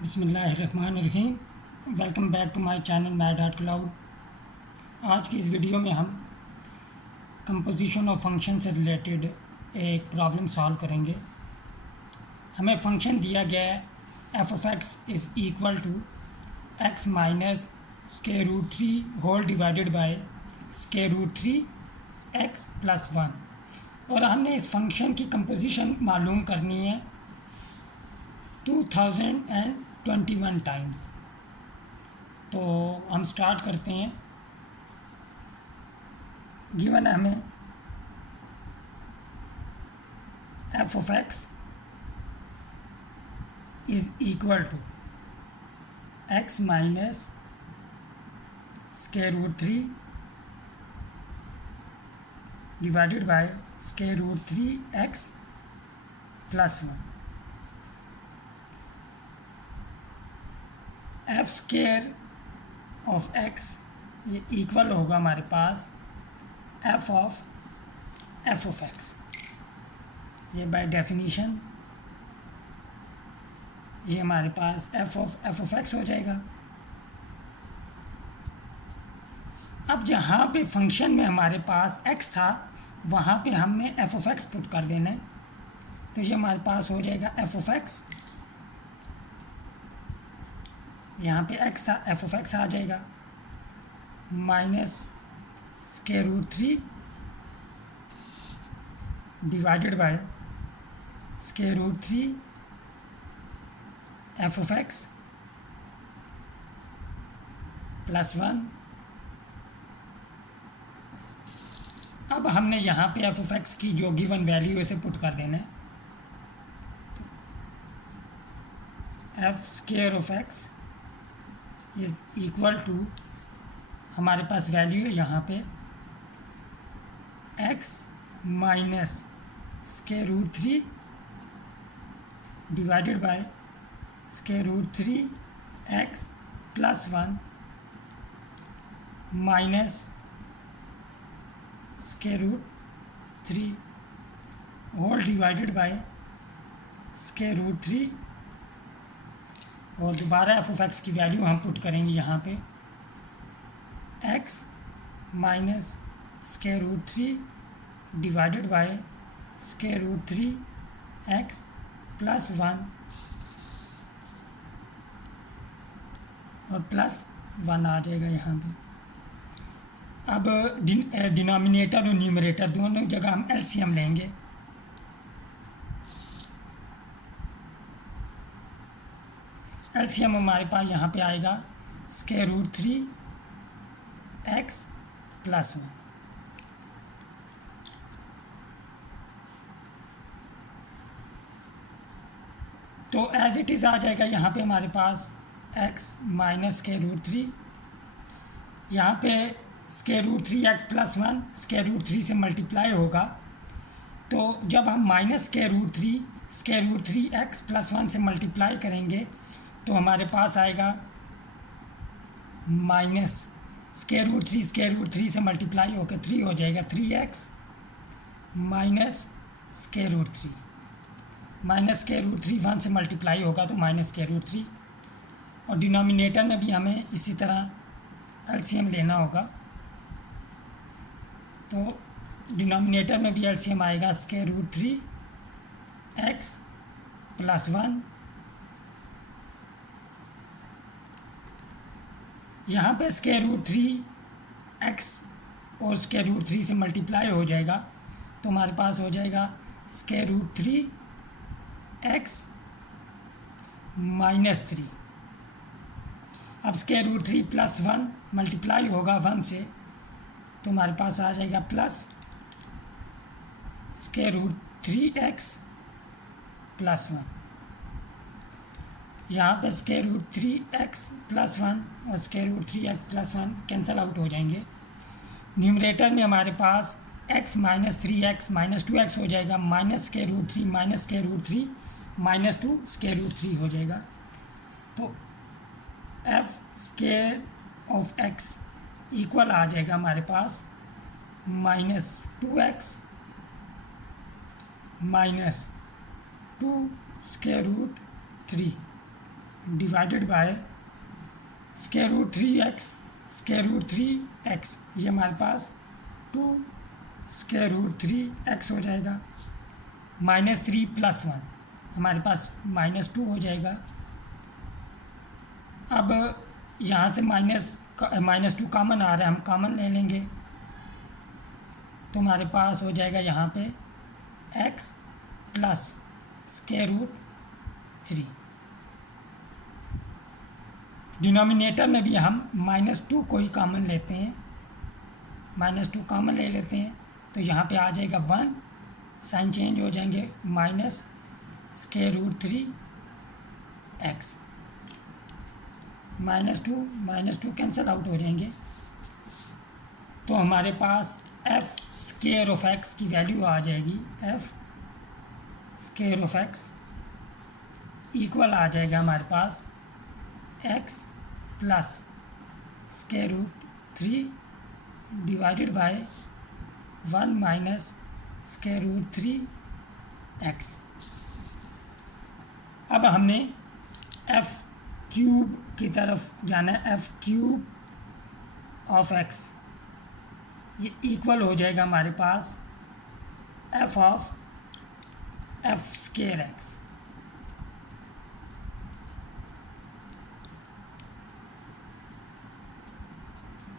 बिस्मिल्लाहिर्रहमानिर्रहीम। Welcome back to my channel mad cloud. आज की इस वीडियो में हम कंपोजिशन ऑफ फंक्शन से रिलेटेड एक प्रॉब्लम सॉल्व करेंगे। हमें फंक्शन दिया गया है F of x is equal to x minus square root 3 whole divided by square root 3 x plus 1 और हमने इस फंक्शन की कंपोजिशन मालूम करनी है 2021 टाइम्स। तो हम स्टार्ट करते हैं। गिवन है हमें f of x is equal to x minus square root 3 divided by square root 3 x plus 1। F square of x ये इक्वल होगा हमारे पास एफ ऑफ एक्स। ये बाय डेफिनीशन ये हमारे पास एफ ऑफ एक्स हो जाएगा। अब जहाँ पे फंक्शन में हमारे पास एक्स था वहाँ पे हमने एफ ऑफ एक्स पुट कर देना है, तो ये हमारे पास हो जाएगा एफ ऑफ एक्स। यहाँ पे एक्स था, एफ ऑफ एक्स आ जाएगा minus square root 3 divided by square root 3 f of x plus 1। अब हमने यहाँ पे एफ ऑफ एक्स की जो गिवन वैल्यू है उसे पुट कर देना है। F square of x is equal to हमारे पास वैल्यू है यहाँ पे x minus square root 3 divided by square root 3 x plus 1 minus square root 3 whole divided by square root 3 और दोबारा एफ ऑफ एक्स की वैल्यू हम पुट करेंगे यहाँ पे x minus square root 3 divided by square root 3 x plus 1 और plus 1 आ जाएगा यहाँ पे। अब डिनोमिनेटर और न्यूमरेटर दोनों जगह हम एलसीएम लेंगे। एलसीएम हमारे पास यहाँ पे आएगा स्क्वायर रूट 3 एक्स प्लस 1। तो एज इट इज़ आ जाएगा यहाँ पे हमारे पास एक्स माइनस स्क्वायर रूट 3, यहाँ पे square root 3 x plus 1 square root 3 से मल्टीप्लाई होगा। तो जब हम minus square root 3 x plus 1 से मल्टीप्लाई करेंगे तो हमारे पास आएगा माइनस स्क्वायर रूट 3 से मल्टीप्लाई होकर 3 हो जाएगा 3x minus square root 3। Minus square root 3 1 से मल्टीप्लाई होगा तो माइनस स्क्वायर रूट 3। और डिनोमिनेटर में भी हमें इसी तरह एलसीएम लेना होगा। तो डिनोमिनेटर में भी एलसीएम आएगा स्क्वायर रूट 3 x प्लस 1। यहाँ पे स्क्वायर रूट 3 x और स्क्वायर रूट 3 से मल्टीप्लाई हो जाएगा तो हमारे पास हो जाएगा स्क्वायर रूट 3 x माइनस 3। अब स्क्वायर रूट 3 प्लस 1 मल्टीप्लाई होगा 1 से तो हमारे पास आ जाएगा plus square root 3x plus 1। यहाँ पे स्क्वायर रूट 3x प्लस 1 और square root 3x plus 1 cancel out हो जाएंगे। न्यूमरेटर में हमारे पास x minus 3x minus 2x हो जाएगा minus square root 3 minus square root 3 minus 2 square root 3 हो जाएगा। तो F square of x equal आ जाएगा हमारे पास minus 2x minus 2 square root 3 divided by square root 3x square root 3x, ये हमारे पास 2 स्क्वायर रूट 3x हो जाएगा, -3 + 1 हमारे पास -2 हो जाएगा। अब यहाँ से -2 कॉमन आ रहा है, हम कॉमन ले लेंगे तो हमारे पास हो जाएगा यहाँ पे x plus square root 3। Denominator में भी हम -2 को ही कॉमन लेते हैं, -2 कॉमन ले लेते हैं तो यहाँ पे आ जाएगा 1, साइन चेंज हो जाएंगे, minus square root 3x, -2 cancel out हो जाएंगे तो हमारे पास f स्क्वायर ऑफ x की वैल्यू आ जाएगी, f square of x equal आ जाएगा हमारे पास x plus square root 3 divided by 1 minus square root 3x। अब हमने f क्यूब की तरफ जाना है, f क्यूब ऑफ x, ये इक्वल हो जाएगा हमारे पास f of f square x।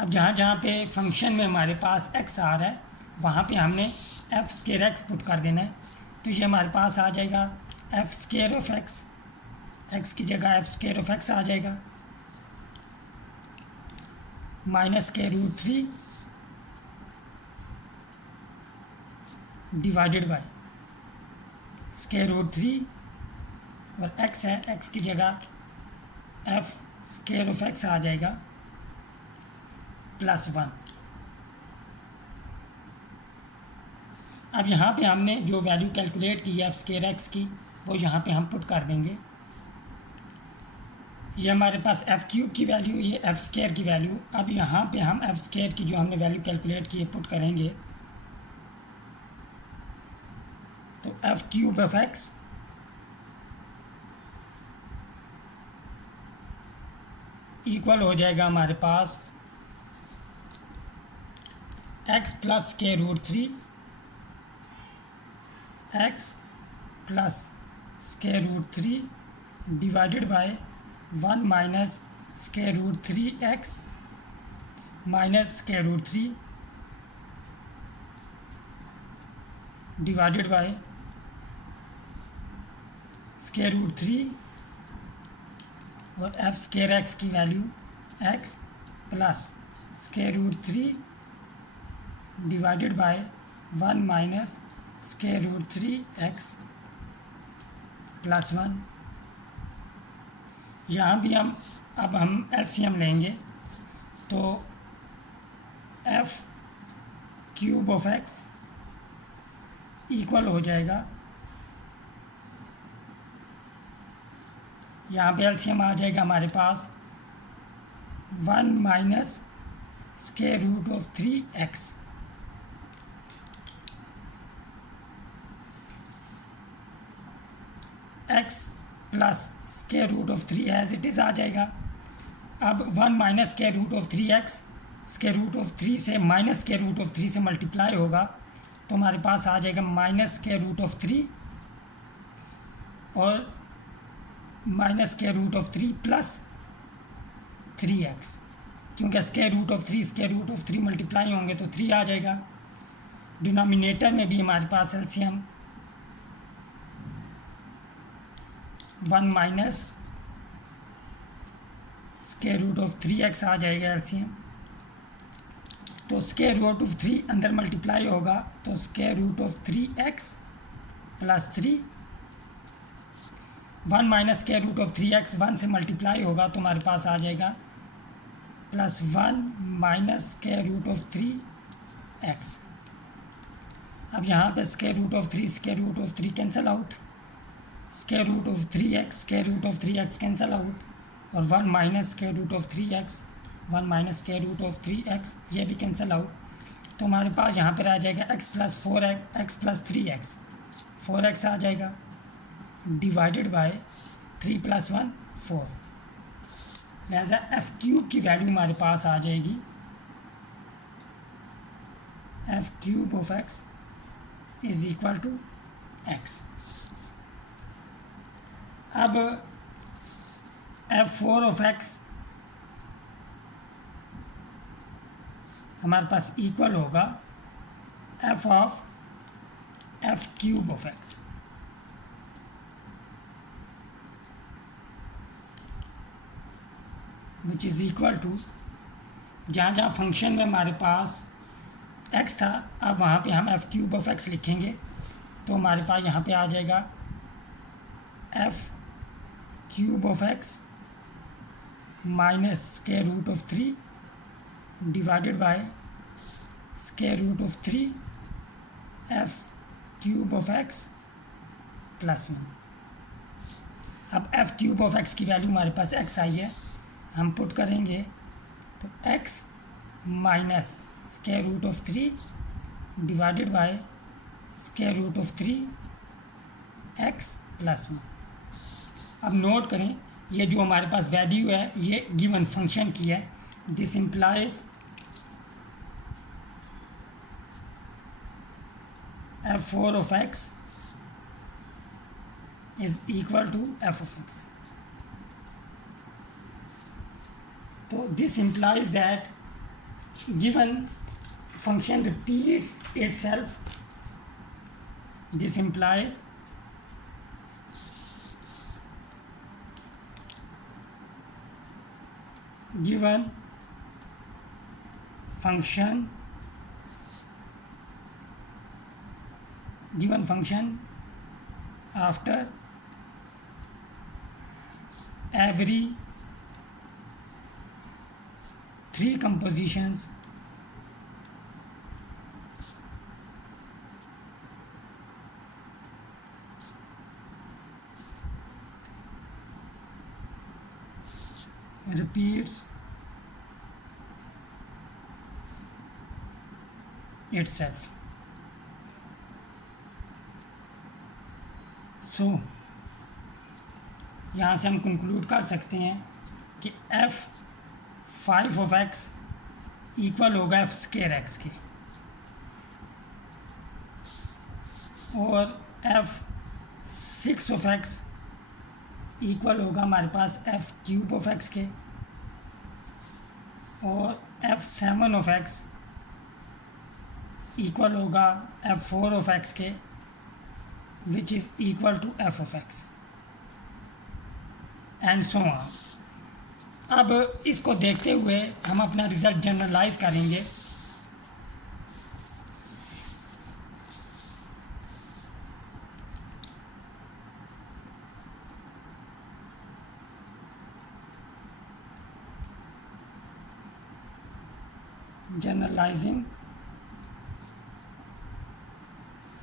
अब जहाँ जहाँ पे फंक्शन में हमारे पास x आ रहा है वहाँ पे हमने f स्क्वायर x पुट कर देना है, तो ये हमारे पास आ जाएगा f स्क्वायर ऑफ x की जगह f स्क्वायर ऑफ x आ जाएगा, minus square root 3 divided by square root 3 और x है, x की जगह f स्क्वायर ऑफ x आ जाएगा +1। अब यहाँ पे हमने जो वैल्यू कैलकुलेट की है f स्क्वायर x की, वो यहाँ पे हम पुट कर देंगे। ये हमारे पास f क्यूब की वैल्यू, ये f स्क्वायर की वैल्यू। अब यहाँ पे हम f स्क्वायर की जो हमने वैल्यू कैलकुलेट की है पुट करेंगे, तो f cube of x equal हो जाएगा हमारे पास x plus square root 3 x plus square root 3 divided by 1 minus square root 3x minus square root 3 divided by square root 3 और f स्क्वायर x की value x plus square root 3 divided by 1 minus square root 3x +1। यहाँ भी अब हम LCM लेंगे तो f cube of x equal हो जाएगा, यहाँ पे एलसीएम आ जाएगा हमारे पास 1 minus square root of 3x x plus square root of 3 as it is आ जाएगा। अब 1 minus square root of 3x square root of 3 से माइनस स्क्वायर रूट ऑफ 3 से मल्टीप्लाई होगा तो हमारे पास आ जाएगा माइनस स्क्वायर रूट ऑफ 3 और minus square root of 3 plus 3x, क्योंकि स्क्वायर रूट ऑफ 3 मल्टीप्लाई होंगे तो 3 आ जाएगा। डिनोमिनेटर में भी हमारे पास LCM 1 minus square root of 3x आ जाएगा एलसीएम, तो स्क्वायर रूट ऑफ 3 अंदर मल्टीप्लाई होगा तो square root of 3x plus 3, 1 minus square root of 3x 1 से मल्टीप्लाई होगा तो हमारे पास आ जाएगा +1 minus square root of 3x। अब यहाँ पे square root of 3 cancel out, square root of 3x cancel out और 1 minus square root of 3x ये भी कैंसिल आउट, तो हमारे पास यहाँ पर आ जाएगा x प्लस 3x 4x आ जाएगा डिवाइडेड बाय 3 + 1 4, लिहाजा एफ क्यूब की वैल्यू हमारे पास आ जाएगी f cube of x is equal to x. अब f4 ऑफ एक्स हमारे पास इक्वल होगा f of f cube of x, which is equal to, जहाँ जहाँ फंक्शन में हमारे पास x था अब वहाँ पे हम एफ क्यूब ऑफ एक्स लिखेंगे, तो हमारे पास यहाँ पे आ जाएगा f cube of x minus square root of 3 divided by square root of 3 f cube of x plus 1। अब एफ क्यूब ऑफ एक्स की वैल्यू हमारे पास x आई है, हम पुट करेंगे तो x minus square root of 3 divided by square root of 3 x plus 1। अब note करें ये जो हमारे पास वैल्यू है ये गिवन फंक्शन की है, this implies f4 of x is equal to f of x। तो this implies that given function repeats itself, this implies given function after every 3 compositions repeats itself। सो यहाँ से हम कंक्लूड कर सकते हैं कि f5 ऑफ x इक्वल होगा f square x के, और f6 ऑफ x इक्वल होगा हमारे पास एफ क्यूब ऑफ एक्स के, और f7 ऑफ x इक्वल होगा f4 ऑफ x के, which is equal to f of x and so on. अब इसको देखते हुए हम अपना रिज़ल्ट जनरलाइज करेंगे। जनरलाइजिंग,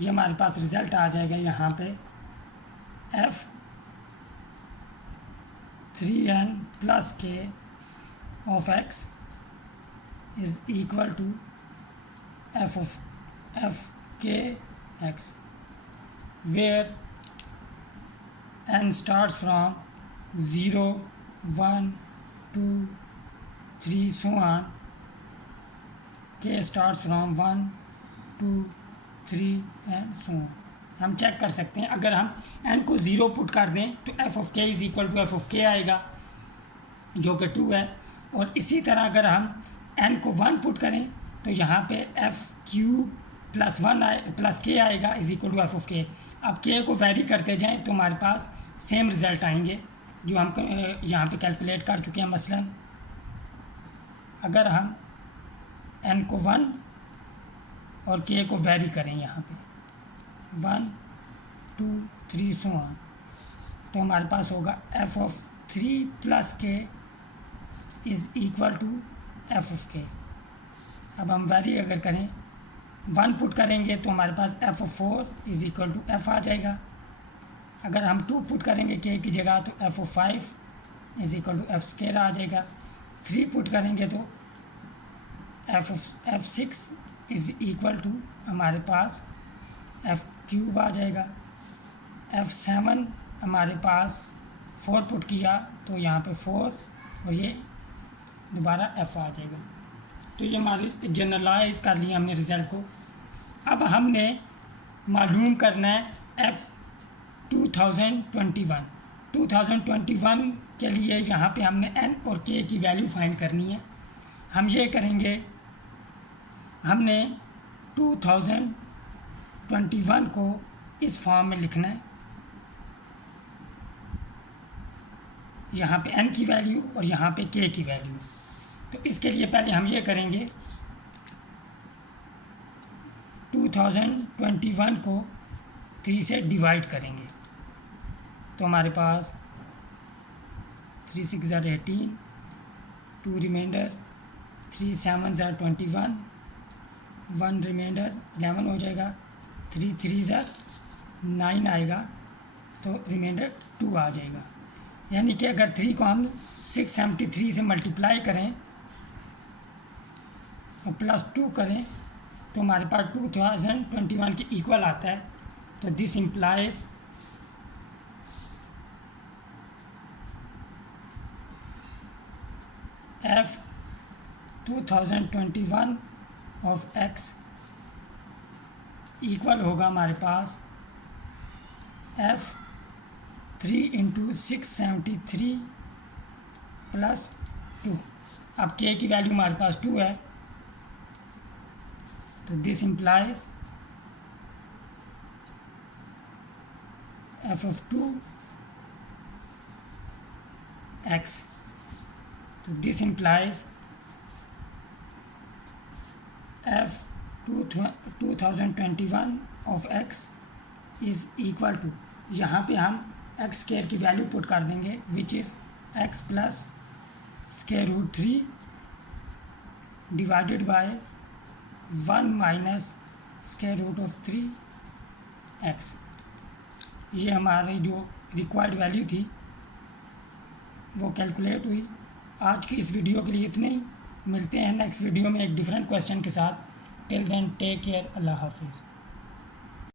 ये हमारे पास रिज़ल्ट आ जाएगा यहाँ पे f3n plus k of x is equal to f of f k x, where n starts from 0 1 2 3 so on, k starts from 1 2 3 and so on. हम चेक कर सकते हैं अगर हम n को 0 पुट कर दें तो f of k is equal to f of k आएगा जो कि 2 है, और इसी तरह अगर हम n को 1 पुट करें तो यहाँ पे f cube plus 1 plus k आएगा is equal to f of k। अब k को वैरी करते जाएं तो हमारे पास सेम रिज़ल्ट आएंगे जो हम यहाँ पे कैलकुलेट कर चुके हैं। मसलन अगर हम n को 1 और k को वैरी करें यहाँ पे 1 2 3 सो ऑन, तो हमारे पास होगा f of 3 plus k is equal to f of k। अब हम वैरी अगर करें 1 पुट करेंगे तो हमारे पास f of 4 is equal to f आ जाएगा। अगर हम 2 पुट करेंगे k की जगह तो f of 5 is equal to f square आ जाएगा। 3 पुट करेंगे तो f6 इज़ इक्वल टू हमारे पास f क्यूब आ जाएगा। f7 हमारे पास 4 पुट किया तो यहाँ पे 4 और ये दोबारा f आ जाएगा। तो ये हमारी जनरलाइज कर लिया हमने रिज़ल्ट को। अब हमने मालूम करना है f 2021 के लिए यहाँ पे हमने n और k की वैल्यू फाइंड करनी है। हम ये करेंगे, हमने 2021 को इस फॉर्म में लिखना है, यहाँ पे n की वैल्यू और यहाँ पे k की वैल्यू। तो इसके लिए पहले हम ये करेंगे 2021 को 3 से डिवाइड करेंगे। तो हमारे पास 3 6 ज़ार 18, 2 रिमाइंडर, 3 7 ज़ार 21, 1 रिमाइंडर 11 हो जाएगा, 3 3 ज़ार 9 आएगा, तो रिमाइंडर 2 आ जाएगा। यानी कि अगर 3 को हम 673 से मल्टीप्लाई करें और प्लस 2 करें तो हमारे पास 2021 के इक्वल आता है। तो this implies f 2021 of x equal होगा हमारे पास f 3 × 673 प्लस 2। अब k की वैल्यू हमारे पास 2 है, तो this implies f of 2x। तो this implies f 2021 of x is equal to, यहाँ पे हम x स्क्वायर की वैल्यू पुट कर देंगे which is x plus square root 3 divided by 1 minus square root of 3x। ये हमारी जो रिक्वायर्ड वैल्यू थी वो कैलकुलेट हुई। आज की इस वीडियो के लिए इतने ही। मिलते हैं नेक्स्ट वीडियो में एक डिफरेंट क्वेश्चन के साथ। टिल देन टेक केयर, अल्लाह हाफिज़।